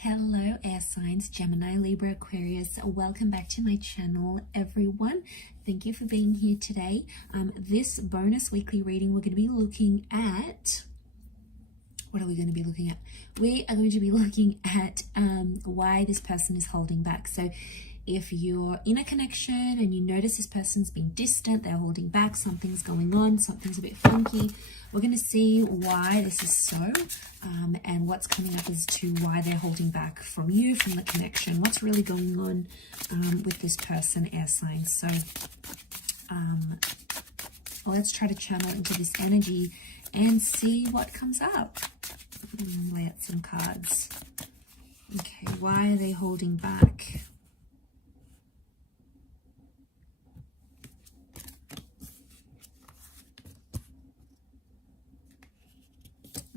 Hello air signs, Gemini, Libra, Aquarius. Welcome back to my channel, everyone. Thank you for being here today. This bonus weekly reading, we're going to be looking at, what are we going to be looking at? We are going to be looking at why this person is holding back. So if you're in a connection and you notice this person's being distant, they're holding back, something's going on, something's a bit funky, we're going to see why this is so and what's coming up as to why they're holding back from you, from the connection, what's really going on with this person, air signs. So let's try to channel into this energy and see what comes up. Lay out some cards. Okay, why are they holding back?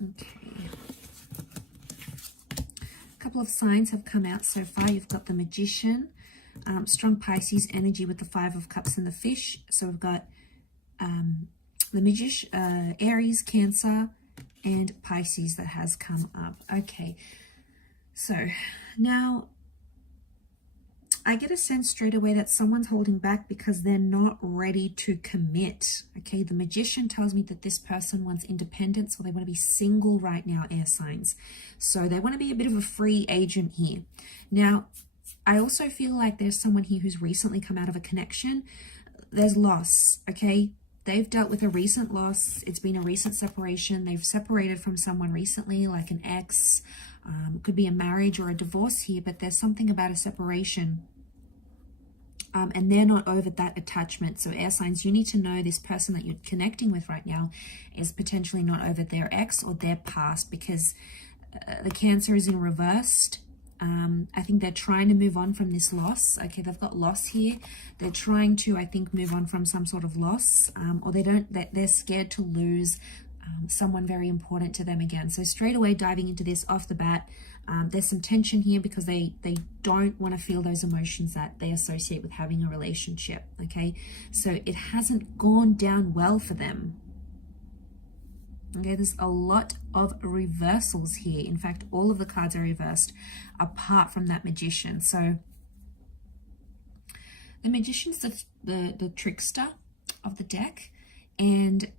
Okay, a couple of signs have come out so far. You've got the Magician, strong Pisces energy with the Five of Cups and the Fish. So we've got the Magician, Aries, Cancer, and Pisces that has come up. Okay, so now I get a sense straight away that someone's holding back because they're not ready to commit. Okay, the Magician tells me that this person wants independence, or they want to be single right now, air signs. So they want to be a bit of a free agent here. Now, I also feel like there's someone here who's recently come out of a connection. There's loss, okay? They've dealt with a recent loss. It's been a recent separation. They've separated from someone recently, like an ex. Could be a marriage or a divorce here, but there's something about a separation. And they're not over that attachment. So air signs, you need to know this person that you're connecting with right now is potentially not over their ex or their past, because the Cancer is in reversed. I think they're trying to move on from this loss. Okay, they've got loss here. They're trying to, I think, move on from some sort of loss, or they're scared to lose someone very important to them again. So straight away diving into this off the bat, there's some tension here because they don't want to feel those emotions that they associate with having a relationship. Okay, so it hasn't gone down well for them. Okay, there's a lot of reversals here. In fact, all of the cards are reversed apart from that Magician. So the Magician's the trickster of the deck, and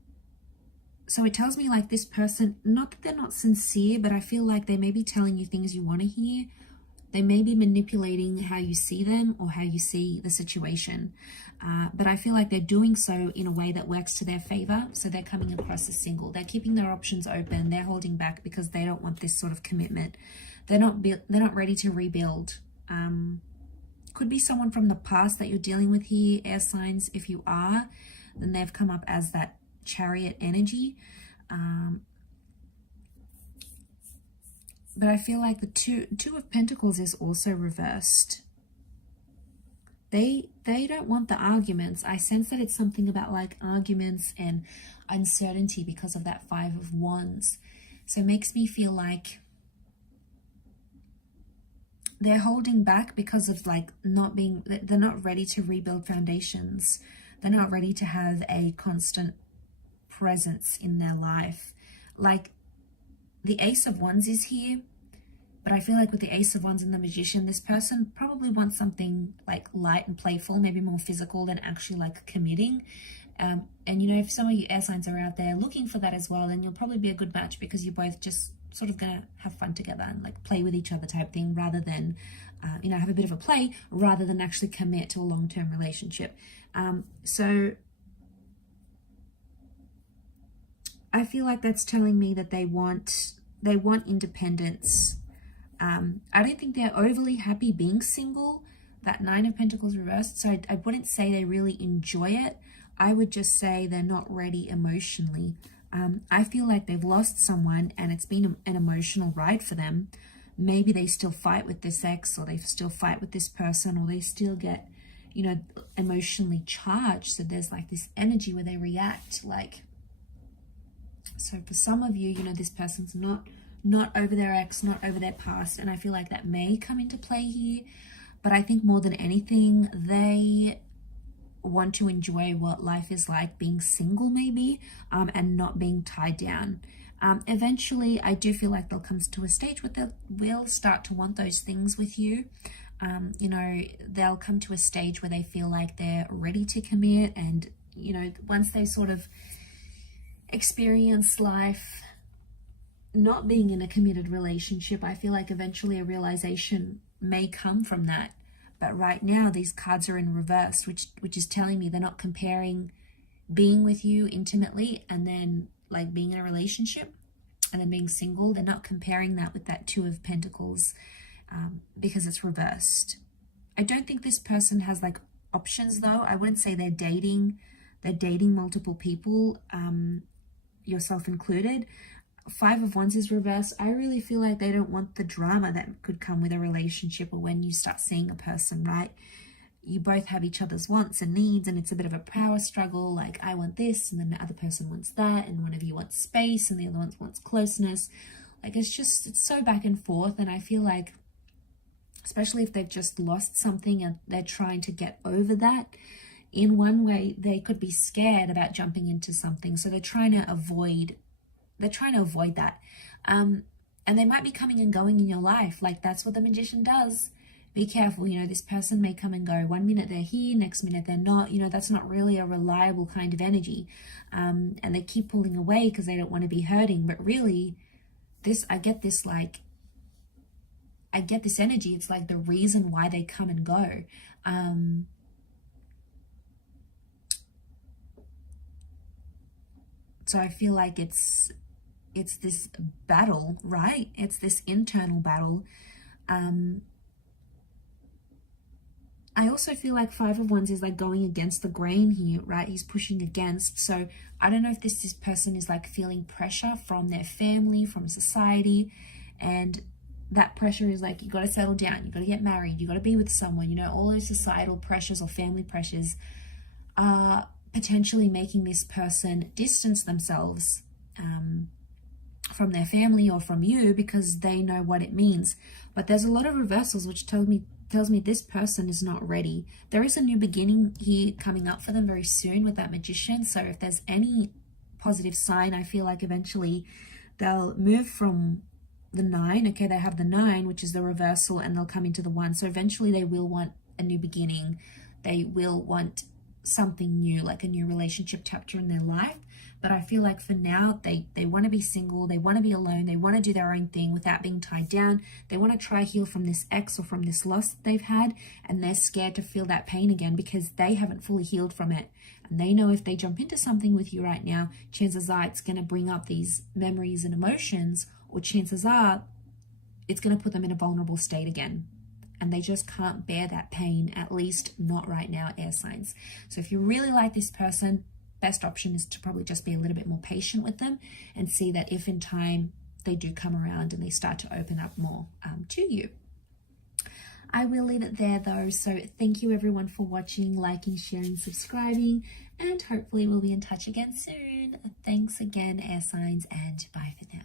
so it tells me like this person, not that they're not sincere, but I feel like they may be telling you things you want to hear. They may be manipulating how you see them or how you see the situation. But I feel like they're doing so in a way that works to their favor. So they're coming across as single. They're keeping their options open. They're holding back because they don't want this sort of commitment. They're not ready to rebuild. Could be someone from the past that you're dealing with here, air signs. If you are, then they've come up as that Chariot energy. But I feel like the two of Pentacles is also reversed. They don't want the arguments. I sense that it's something about like arguments and uncertainty because of that Five of Wands. So it makes me feel like they're holding back because of like they're not ready to rebuild foundations. They're not ready to have a constant presence in their life. Like the Ace of Wands is here, but I feel like with the Ace of Wands and the Magician, this person probably wants something like light and playful, maybe more physical than actually like committing. And you know, if some of you air signs are out there looking for that as well, then you'll probably be a good match because you're both just sort of gonna have fun together and like play with each other type thing, rather than you know, have a bit of a play rather than actually commit to a long-term relationship. So I feel like that's telling me that they want independence. I don't think they're overly happy being single. That Nine of Pentacles reversed. So I wouldn't say they really enjoy it. I would just say they're not ready emotionally. I feel like they've lost someone and it's been an emotional ride for them. Maybe they still fight with this ex, or they still fight with this person, or they still get, you know, emotionally charged. So there's like this energy where they react like. So for some of you, you know, this person's not over their ex, not over their past. And I feel like that may come into play here. But I think more than anything, they want to enjoy what life is like being single maybe, and not being tied down. Eventually, I do feel like they'll come to a stage where they will start to want those things with you. You know, they'll come to a stage where they feel like they're ready to commit, and, you know, once they sort of experience life not being in a committed relationship, I feel like eventually a realization may come from that. But right now, these cards are in reverse, which is telling me they're not comparing being with you intimately and then like being in a relationship and then being single. They're not comparing that with that Two of Pentacles, because it's reversed. I don't think this person has like options though. I wouldn't say they're dating multiple people, yourself included. Five of Wands is reversed. I really feel like they don't want the drama that could come with a relationship, or when you start seeing a person, right? You both have each other's wants and needs, and it's a bit of a power struggle. Like, I want this, and then the other person wants that, and one of you wants space, and the other one wants closeness. Like, it's so back and forth, and I feel like, especially if they've just lost something and they're trying to get over that, in one way, they could be scared about jumping into something, so they're trying to avoid that. And they might be coming and going in your life. Like, that's what the Magician does. Be careful, you know, this person may come and go. One minute they're here, next minute they're not. You know, that's not really a reliable kind of energy. And they keep pulling away because they don't want to be hurting. But really, I get this energy. It's like the reason why they come and go. So I feel like it's this battle, right? It's this internal battle. I also feel like Five of Wands is like going against the grain here, right? He's pushing against. So I don't know if this person is like feeling pressure from their family, from society, and that pressure is like, you got to settle down, you got to get married, you got to be with someone, you know, all those societal pressures or family pressures are potentially making this person distance themselves from their family or from you, because they know what it means. But there's a lot of reversals, which tells me this person is not ready. There is a new beginning here coming up for them very soon with that Magician. So if there's any positive sign, I feel like eventually they'll move from the 9. Okay, they have the 9, which is the reversal, and they'll come into the 1. So eventually they will want a new beginning. They will want something new, like a new relationship chapter in their life. But I feel like for now, they want to be single, they want to be alone, they want to do their own thing without being tied down. They want to try heal from this ex or from this loss that they've had, and they're scared to feel that pain again because they haven't fully healed from it. And they know if they jump into something with you right now, chances are it's going to bring up these memories and emotions, or chances are it's going to put them in a vulnerable state again. And they just can't bear that pain, at least not right now, air signs. So if you really like this person, best option is to probably just be a little bit more patient with them and see that if in time they do come around and they start to open up more to you. I will leave it there though. So thank you everyone for watching, liking, sharing, subscribing, and hopefully we'll be in touch again soon. Thanks again, air signs, and bye for now.